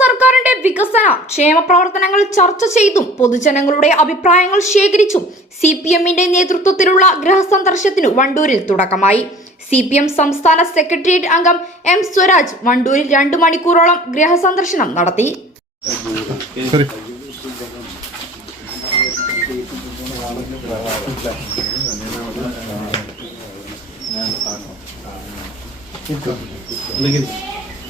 സർക്കാരിന്റെ വികസന ക്ഷേമ പ്രവർത്തനങ്ങൾ ചർച്ച ചെയ്തും പൊതുജനങ്ങളുടെ അഭിപ്രായങ്ങൾ ശേഖരിച്ചും സി പി എമ്മിന്റെ നേതൃത്വത്തിലുള്ള ഗൃഹസന്ദർശനത്തിനു വണ്ടൂരിൽ തുടക്കമായി. സി പി എം സംസ്ഥാന സെക്രട്ടേറിയറ്റ് അംഗം എം സ്വരാജ് വണ്ടൂരിൽ രണ്ടു മണിക്കൂറോളം ഗൃഹസന്ദർശനം നടത്തി.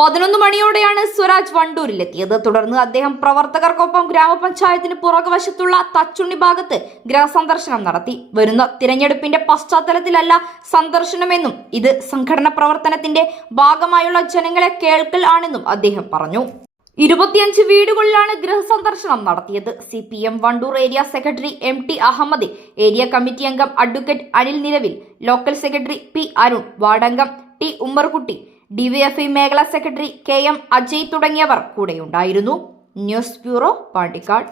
പതിനൊന്ന് മണിയോടെയാണ് സ്വരാജ് വണ്ടൂരിലെത്തിയത്. തുടർന്ന് അദ്ദേഹം പ്രവർത്തകർക്കൊപ്പം ഗ്രാമപഞ്ചായത്തിന് പുറകുവശത്തുള്ള തച്ചുണ്ണി ഭാഗത്ത് ഗൃഹസന്ദർശനം നടത്തി. വരുന്ന തിരഞ്ഞെടുപ്പിന്റെ പശ്ചാത്തലത്തിലല്ല സന്ദർശനമെന്നും ഇത് സംഘടന പ്രവർത്തനത്തിന്റെ ഭാഗമായുള്ള ജനങ്ങളെ കേൾക്കൽ ആണെന്നും അദ്ദേഹം പറഞ്ഞു. ഇരുപത്തിയഞ്ച് വീടുകളിലാണ് ഗൃഹസന്ദർശനം നടത്തിയത്. C P M Wandoor area secretary M T Ahammed area committee അംഗം അഡ്വക്കേറ്റ് അനിൽ നിലവിൽ ലോക്കൽ സെക്രട്ടറി പി അരുൺ വാർഡംഗം ടി ഉമ്മർകുട്ടി ഡിവൈഎഫ്ഐ മേഖലാ സെക്രട്ടറി കെ എം അജയ് തുടങ്ങിയവർ കൂടെയുണ്ടായിരുന്നു. News bureau Pandikkad.